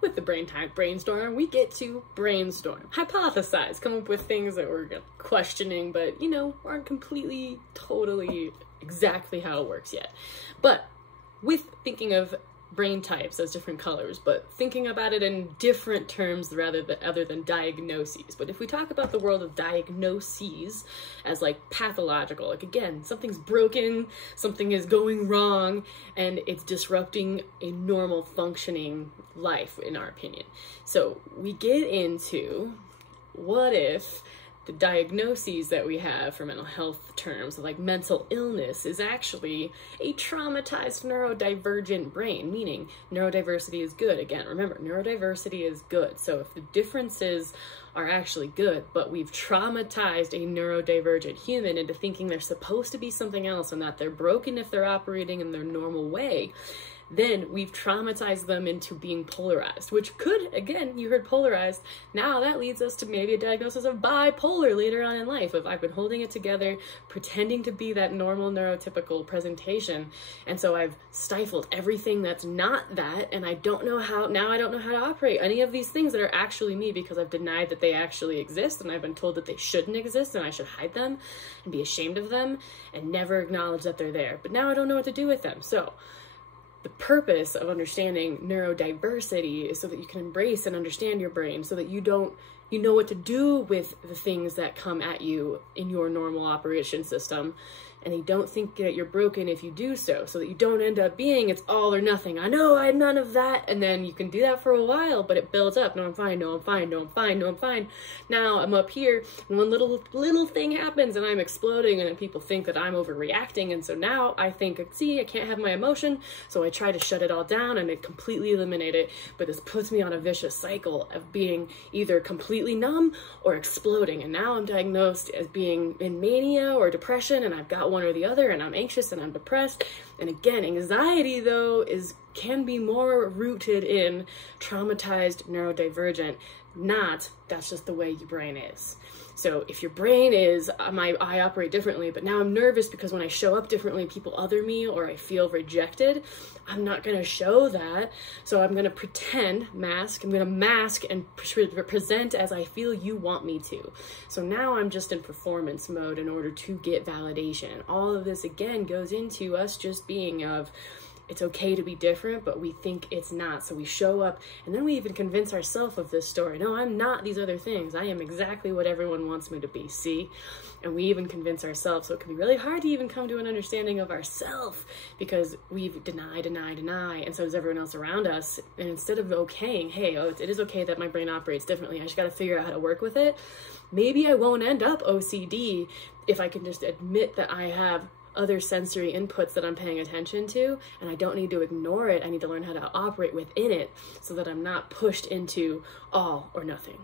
with the Brainstorm, we get to brainstorm, hypothesize, come up with things that we're questioning, but, you know, aren't completely, totally, exactly how it works yet. But with thinking of brain types as different colors, but thinking about it in different terms other than diagnoses. But if we talk about the world of diagnoses as like pathological, like again, something's broken, something is going wrong, and it's disrupting a normal functioning life, in our opinion. So we get into what if the diagnoses that we have for mental health terms, like mental illness, is actually a traumatized neurodivergent brain, meaning neurodiversity is good. Again, remember, neurodiversity is good. So if the differences are actually good, but we've traumatized a neurodivergent human into thinking they're supposed to be something else and that they're broken if they're operating in their normal way, then we've traumatized them into being polarized, which could, again, you heard polarized, now that leads us to maybe a diagnosis of bipolar later on in life, if I've been holding it together, pretending to be that normal neurotypical presentation, and so I've stifled everything that's not that, and I don't know how to operate any of these things that are actually me because I've denied that they actually exist, and I've been told that they shouldn't exist, and I should hide them, and be ashamed of them, and never acknowledge that they're there, but now I don't know what to do with them. So the purpose of understanding neurodiversity is so that you can embrace and understand your brain, so that you know what to do with the things that come at you in your normal operation system, and you don't think that you're broken if you do so that you don't end up being it's all or nothing. I know I'm none of that, and then you can do that for a while, but it builds up. No, I'm fine. No, I'm fine. No, I'm fine. No, I'm fine. Now I'm up here, and one little thing happens, and I'm exploding, and then people think that I'm overreacting, and so now I think, see, I can't have my emotion, so I try to shut it all down and completely eliminate it, but this puts me on a vicious cycle of being either completely numb or exploding, and now I'm diagnosed as being in mania or depression, and I've got one or the other, and I'm anxious and I'm depressed. And again, anxiety though can be more rooted in traumatized neurodivergent, not that's just the way your brain is. So if your brain is, I operate differently, but now I'm nervous because when I show up differently, people other me or I feel rejected, I'm not going to show that. So I'm going to I'm going to mask and present as I feel you want me to. So now I'm just in performance mode in order to get validation. All of this again goes into us just being it's okay to be different, but we think it's not. So we show up, and then we even convince ourselves of this story. No, I'm not these other things. I am exactly what everyone wants me to be, see? And we even convince ourselves. So it can be really hard to even come to an understanding of ourselves because we've deny, and so does everyone else around us. And instead of okaying, hey, it is okay that my brain operates differently, I just got to figure out how to work with it. Maybe I won't end up OCD if I can just admit that I have other sensory inputs that I'm paying attention to, and I don't need to ignore it. I need to learn how to operate within it so that I'm not pushed into all or nothing.